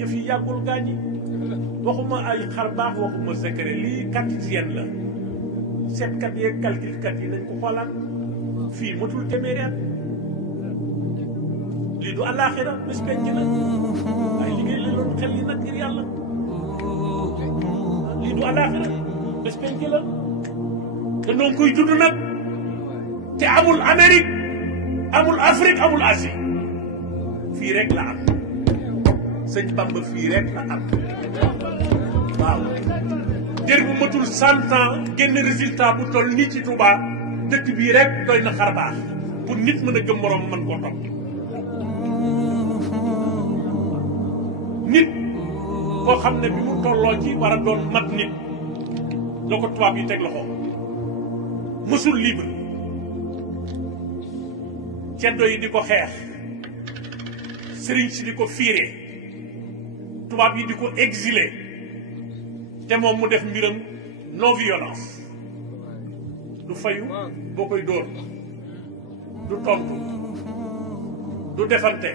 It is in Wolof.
yëf yi yàggul gaañi waxuma ay xar baax waxuma secret lii cartésienne la seetkat yeeg calculkat yi nañ ko xoolaat fii matul téeméeri at lii du àllaaxira bés penc la waaye liggéey la loon xel yi nag ngir yàlla lii du àllaaxira bés penc la te noonu koy judd nag te amul Amérique amul Afrique amul Asie fii rek la am sëñ Bamba fii rek la am waaw jër bu matul 100 ans génn résultat bu toll nii ci Touba dëkk bii rek doy na xar baax pour nit mën a gëm moroom mën koo topp nit koo xam ne bi mu tolloo ci war a doon mat nit la ko tubaab yi teg loxo mësul libre ceddo yi di ko xeex sëriñ si di ko fiire tubaab yi di ko exilé te moom mu def mbiram non violence du fayu boo koy dóor du tontu du defante